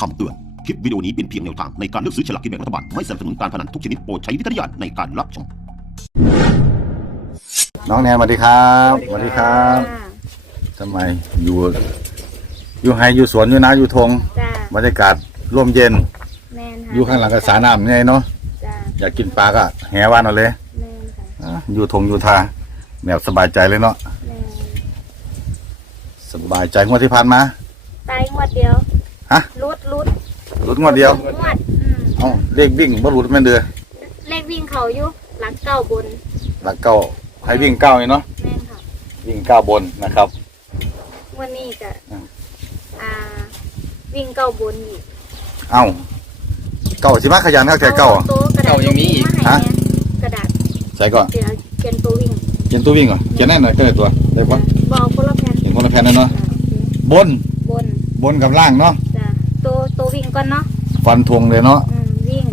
คำเตือน คลิปวิดีโอนี้เป็นเพียงแนวทางในการเลือกซื้อฉลากกินแบ่งรัฐบาล ไม่สนับสนุนการพนันทุกชนิดโปรดใช้วิจารณญาณในการรับชม น้องแนนสวัสดีครับสวัสดีครับทำไมอยู่อยู่ไฮอยู่สวนอยู่นาอยู่ทงจ้าบรรยากาศร่มเย็น แมนค่ะอยู่ข้างหลังก็สาน้ำไงเนาะจ้าอยากกินปลาก็แหวานเอาเลยแมนค่ะอะอยู่ทงอยู่ทาแบบสบายใจเลยเนาะแมนสบายใจงวดที่ผ่านมาตายงวดเดียว ฮะ รุดรุดรุดงวดเดียวงวดอืมเอ้าเลขวิ่งบ่รุดแม่นเดือเลขวิ่งเขาอยู่หลังเก้าบนหลักเก้าให้วิ่งเก้านี่เนาะแมนค่ะ วิ่งเก้าบนนะครับ วันนี้ก็อืม อ่า วิ่งเก้าบนอีกเอ้าเก้าสิมาขยันครับแต่เก้าอตัวกระดาษเก้ายังมีอีกาให้ฮะแน่กระดาษใส่ก่อนเดี๋ยวเขียนตัววิ่งเขียนตัววิ่งก่อนเขียนได้หน่อยก็ได้ตัวได้ปะบอกคนละแผ่นเขียนคนละแผ่นนะเนาะจ้าโอเคบนบนบนกับล่างเนาะจ้าตัวตัววิ่ง ก่อนเนาะฟันธงเลยเนาะอืมวิ่ง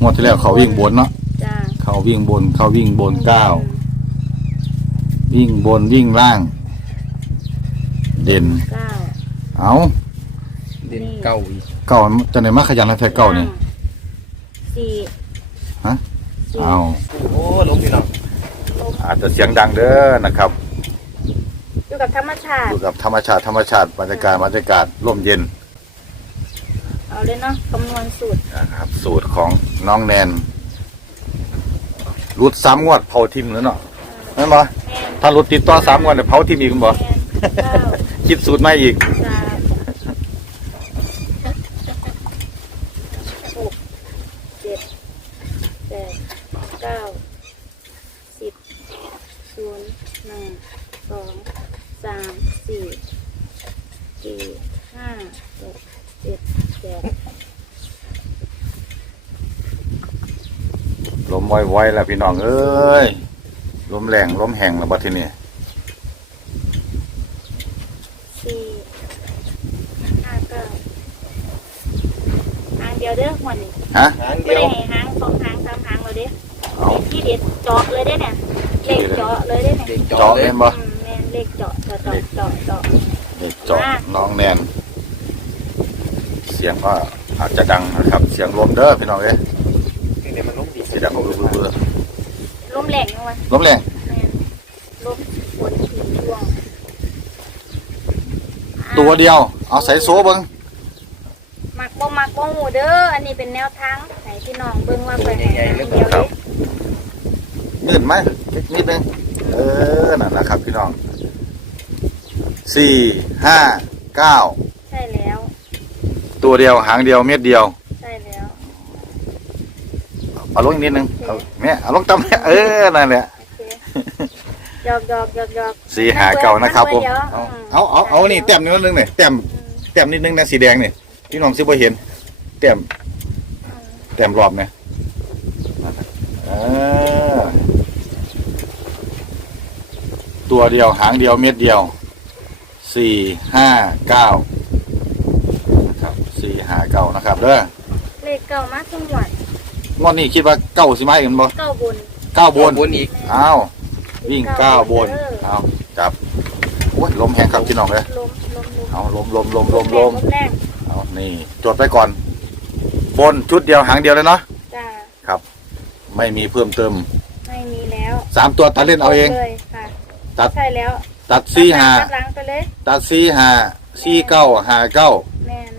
งวดที่แล้วเขาวิ่งบนเนาะจ้าเขาวิ่งบน เขาวิ่งบนเก้าวิ่งบนวิ่งล่าง เด่น เก้าเอาเด่นเก้าอีกเก้าจะไหนมาขยันแล้วแท้เก้านี่ สี่ฮะ สี่เอา โอ้ลงพี่น้องอาจจะเสียงดังเด้อนะครับอยู่ กับธรรมชาอติยู่กับธรรมชาติธรรมชาติบรรยากาศบรรยากาศร่มเย็นเอาเลยเนาะคำนวณสูตรนะครับ สูตรของน้องแนนรุดสามงวดเผาทิมหรือเนาะนั่นบ่แมนถ้ารุดติดต่อสามงวดเนี่ยเผาทิมอีกบ่แมนเก้าคิดสูตรใหม่อีกสามหกเจ็ดแปดเก้าสิบศูนย์หนึ่งสองสามสี่สี่ห้าหกเจ็ดแปด ลม ไว้ๆแล้วพี่น้องเอ้ยลมแรงลมแห้งแล้วบัดทีนี้สี่ห้าเก้าหางเดียวเด้อหัวนี่ฮะ หางไม่เดียวได้ให้หางสองหางสามหางเลยเด้เอา ที่เด็ดเจาะเลยได้เนี่ยเลขเจาะเลยได้เนี่ยเด็กเจาะเจาะเลเล่ยนบ่อืมแม่นเลขเจาะเจาะเจาะเจาะเจาะเด็กเจาะน้องแนน เสียงก็อาจจะดังนะครับ เสียงลมเด้อพี่น้องเอ้ยเดี๋ยวมันลง ดีเสียงดังเบื่อเบื่อลมแรงยังวะลมแรงแม่นลมฝนทิ้งช่วงตัวเดียว เอาใส่โซ่เบิ้งมักบ่มักบ่หูเด้ออันนี้เป็นแนวทางให้พี่น้องเบิ่งว่าไปไหนทางเดียวเลยมืดไหมนิดนึงเออนั่นแหละครับพี่น้องสี่ห้าเก้าใช่แล้ว ตัวเดียวหางเดียวเม็ดเดียวใช่แล้ว เอาลงอีกนิดนึงเอาแม่เอาลงต่ำเนี่ยเออนั่นแหละโอเคหยอกหยอกหยอกหยอกสี่หาเก้านะครับผมเดี๋ยวเอาอืมเอาเอาเอานี่แต้มนิดนึงเนี่ยแต้มอืมแต้มนิดนึงนะสีแดงเนี่ยพี่น้องซิบ่เห็นแต้มอืมแต้มรอบเนี่ยเออตัวเดียวหางเดียวเม็ดเดียวสี่ห้าเก้านะครับสี่ห้าเก้านะครับเด้อเลขเก่ามากทุกหวด งวดนี้คิดว่าเก้าสิมาอีกมั้ยบ่เก้าบนเก้าบวนนวนอีกอ้าววิ่งเก้าบนเออเอาจับโอ้ยลมแห้งครับพี่น้องเลยลมลมลมเอาลมลมลมลมลมแรงเอานี่จดไปก่อน บนชุดเดียวหางเดียวเลยเนาะจ้าครับ ไม่มีเพิ่มเติม ไม่มีแล้วสามตัวตัดเล่นเอาเองเลยค่ะตัดใช่แล้วตัดสี่หาตัดหลังไปเลยตัดสี่หาสี่เก้าหาเก้าแมน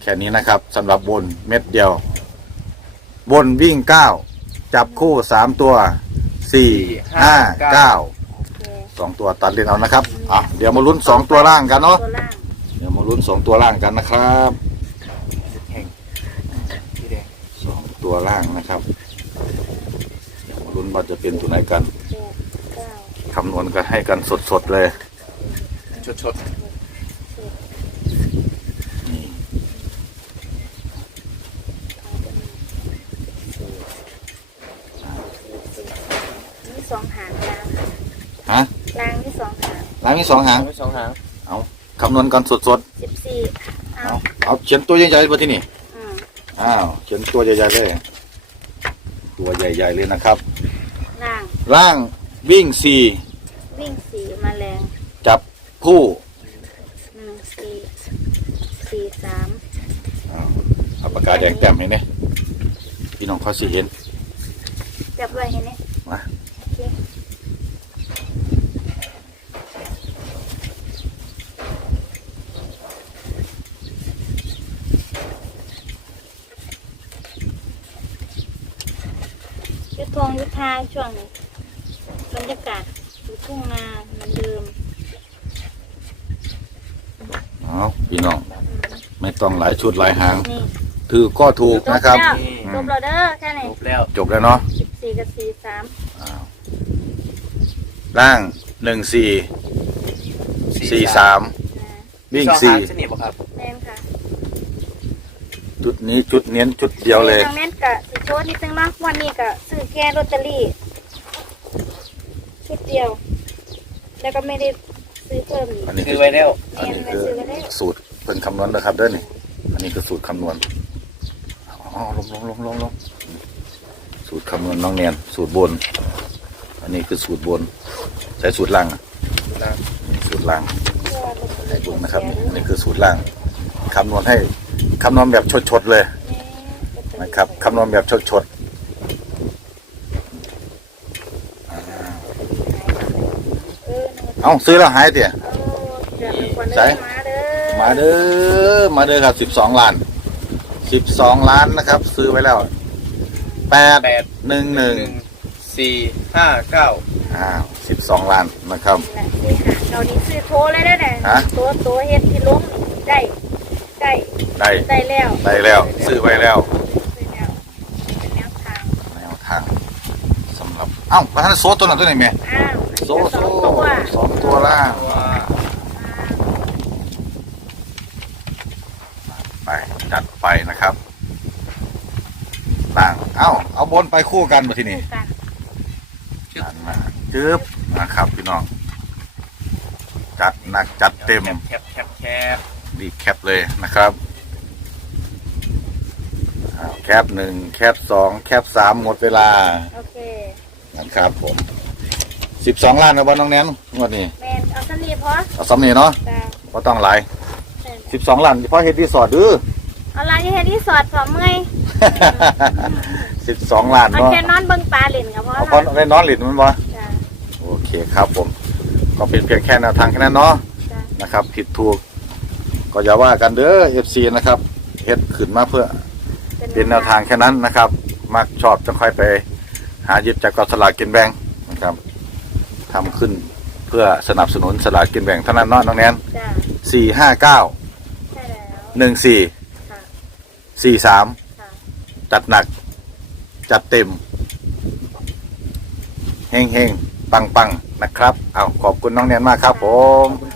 แค่นี้นะครับสำหรับบนเม็ดเดียว บนวิ่งเก้าจับคู่สามตัวสี่ห้าเก้าสองตัวตัดเล่นเอานะครับอะเดี๋ยวมาลุ้นสองตัวล่างกันเนาะตัวล่างเดี๋ยวมาลุ้นสองตัวล่างกันนะครับสองตัวล่างนะครับเดี๋ยวมาลุ้นว่าจะเป็นตัวไหนกันคำนวณกันให้กันสดๆเลย ชดชด สองหางลาฮะลางมีสองหางลางมีสองหางสองหางเอาคำนวณกันสดๆสิบสี่เอาเอาเอาเขียนตัวใหญ่ๆมาที่นี่อ้าวเขียนตัวใหญ่ๆเลย ตัวใหญ่ๆเลยนะครับ ล่างล่างวิ่งสี่วิ่งสี่แมาแรงจับคู่หนึ่งสี่สี่สามอ้เอาปากกาแดงแต้มให้เนี่ยพี่น้องเขาสิเห็นจับไว้เห็นไหมมา ธงยุทธาช่วงนี้บรรยากาศอยู่ทุ่งนาเหมือนเดิมเอาพี่น้อง ไม่ต้องหลายชุดหลายหาง นี่ถือก็ถูกนะครับ จแล้วจบแล้วเด้อแค่นี้จบแล้วจบแล้วเนาะสิบสี่กับสี่สามอ้าวร่างหนึ่งสี่สี่สามนะวิ่งช่อสี่ทาสนิทบ่ครับแม่นค่ะจุด นี้จุดเน้นจุดเดียวเลยทางนั้นกะสิโชว์นิดนึงเนาะวันนี้กะซื้อแค่ลอตเตอรี่ชุดเดียว แล้วก็ไม่ได้ซื้อเพิ่มอีกอันนี้คืคืออไว้แล้วอันนี้คือสูตรเป็นคำนวณนะครับเด้อนี่ อันนี้คือสูตรคำนวณอ๋อลงลงลงลงลงสูตรคำนวณน้องเนียนสูตรบน อันนี้คือสูตรบน ใช้สูตรล่างอะสูตรล่างให้ดูนะครับนี่อันนี้คือสูตรล่างคำนวณให้ คำนวณแบบชดๆเลยนะครับคำนวณแบบชดเออๆเอ้าซื้อแล้วหายเตี่ยเออเดี๋ยวเป็นคนใส่เดินมาเด้อมาเด้อมาเด้อครับสิบสองล้านสิบสองล้านนะครับ ซื้อไว้แล้วแปดแปดหนึ่งหนึ่งสี่ห้าเก้าอ้าวสิบสองล้านนะครับแหละซื้อหาเรานี่ซื้อโทรเลยได้ไหนฮะตัวตัวเฮ็ดที่ล้มได้ ได้ได้ได้แล้วได้แล้วซื้อไว้แล้วซื้อแล้วเป็นแนวทางแนวทางสำหรับเอ้าประธานโซตัวนั้นตัวไหนแม่อ้าวโซสโซองตัวสองตัวล่างว้าไปจัดไปนะครับล่างเอ้าเอาบนไปคู่กันมาที่นี่กันจัดมาจึ๊บนะครับพี่น้อง จัดหนักจัดเต็มแคบแคบแคบ รีบแคปเลยนะครับอ้าวแคปหนึ่งแคปสองแคปสามหมดเวลาโอเคนะครับผมสิบสองล้านนะบ้านน้องแนนงวดนี้แมนเอาสนีพอเอาสำเนีเนาะจ้าก็ต้องหลายเชิญสิบสองล้านเฉพาะเฮดดีสอดดื้อเอาลายที่เฮ็ดที่สอดสอมเมื่อยสิบสองล้านเอาเนาะแค่นอนเบิ่งปลาเล่นก็พอเอาพอละได้นอนหลินมันบ่จ้าโอเคครับผม ก็เป็นเพียงแค่แนวทางแค่นั้นเนาะจ้านะครับ ผิดถูก ก็อย่าว่ากันเด้อ FC นะครับเฮ็ดขึ้นมาเพื่อเป็นแนวทางแค่นั้นนะครับ มักชอบจะค่อยไป หาหยิบจากกองสลากกินแบ่งนะครับทำขึ้นเพื่อสนับสนุนสลากกินแบ่งเท่านั้นเนาะน้องแนนจ้าสี่ห้าเก้าใช่แล้วหนึ่งสี่ค่ะสี่สามค่ะจัดหนัก จัดเต็มเฮงเฮงปังปังๆนะครับ เอาขอบคุณน้องแนนมากครับผม ขอบคุณ